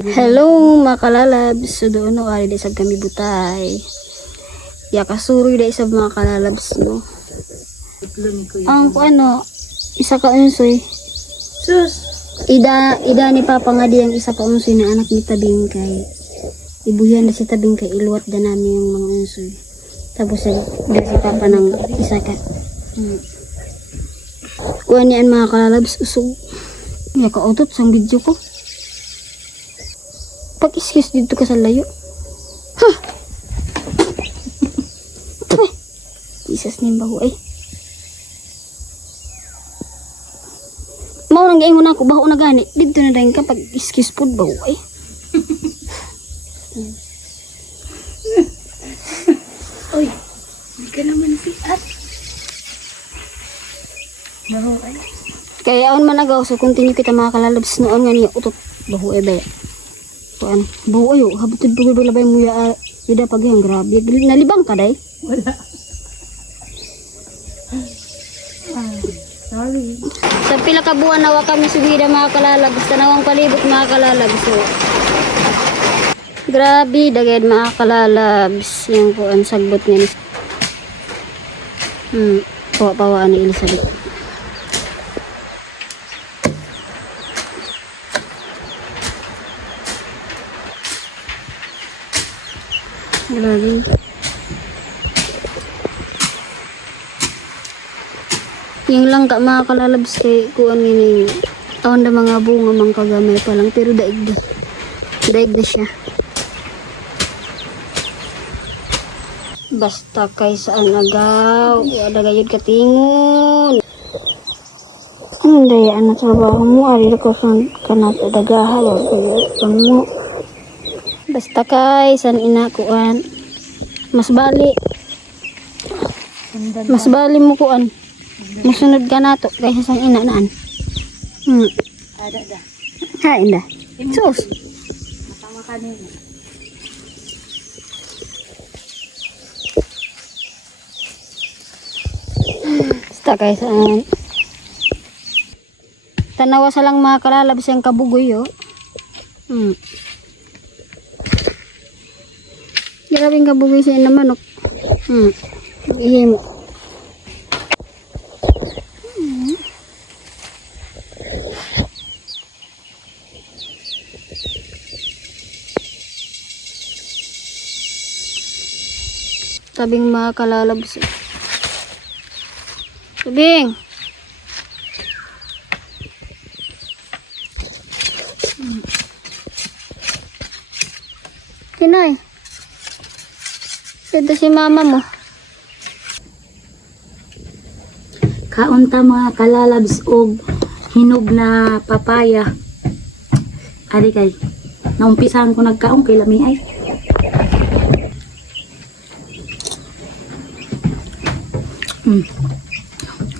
Hello mga kalalabs, so doon no, ari sa kami butay. Ya kasuroy da isa mga kalalabs no. Ang ano, isa ka unsoy. Sus, Ida ni Papa nga di ang isa ka unsoy na anak ni Tabingkay. Ibuyan na si Tabingkay, iluwat da namin yung mga unsoy. Tapos da si Papa ng isa ka. Kuha niyan mga kalalabs, usog. Ya ka utot sang video ko. Pag-excuse dito ka sa layo. Ha! Jesus ni baho ay. Mao nang gaingon ako baho na gani. Dito na dayon ka pag-excuse pud baho ay. oy, hindi ka naman sikat. Baho ay. Kaya aon man nagaw so continue kita mga kalalabs noon nga niya utot baho ay ba. Kuan, baho ayo habutid pugol balabay mo ya ida pag yang grabe. Nalibang ka day. Wala. Sorry. Sa pila ka buwan nawa kami subida mga kalalabs, tanawang palibot mga kalalabs. So, grabe dagad mga kalalabs yung kuan sagbot ni pawa-pawaan ni Elizabeth. Grabe. Yung lang ka mga kalalabs kay kuan ngini. Awan da mga bunga mang kagamay pa lang pero daig da. Daig da siya. Basta kay saan agaw. Ada gayud katingon. Hindi ano trabaho mo ari ko kana sa dagahal mo. Basta kay san ina kuan. Mas bali mo kuan. Musunod ka na to kaysa sang ina naan. Ada dah. Ha inda. Sus. Matama ka nila. Basta kay saan. Tanawa sa lang mga kalalabs yung kabugoy yo. Grabing kabugoy siya na manok. Ihimo. Tabing mga kalalabs. Tabing. Tinoy. Ito si mama mo. Kaunta mga kalalabs og hinog na papaya. Ari kay naumpisahan ko nagkaon kay lami ay.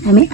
Lami.